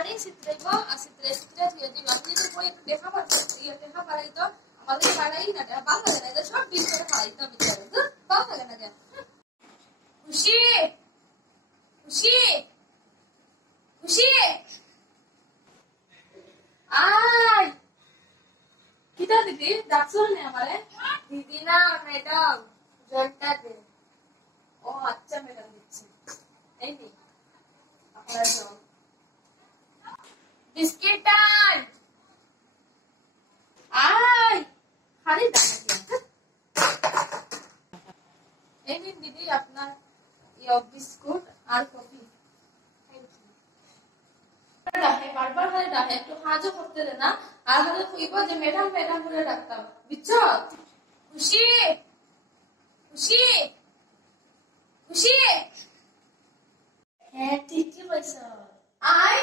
পানি চিত্রাইব আর চিত্রে দিয়ে দিব আপনি তো বই একটু দেখা পারাই তো আমাদের পাড়াই না ভালো লাগে না সব ডিল করে খাওয়াই তো বিচারে ভালো লাগে না কেন খুশি খুশি খুশি আয় কিটা দিদি ডাকছো না আমারে দিদি না ম্যাডাম জলটা দে ও আচ্ছা ম্যাডাম দিচ্ছি এই নি আপনার জল বিস্কিট টাইম আয় খালি দাঁড়া এই নিন দিদি আপনার বিস্কুট আর কফি বারবার খালি ডাকে একটু সাহায্য করতে দে না আর হলে কইব যে ম্যাডাম ম্যাডাম বলে ডাকতাম বুঝছো খুশি খুশি খুশি হ্যাঁ ঠিকই বলছো আয়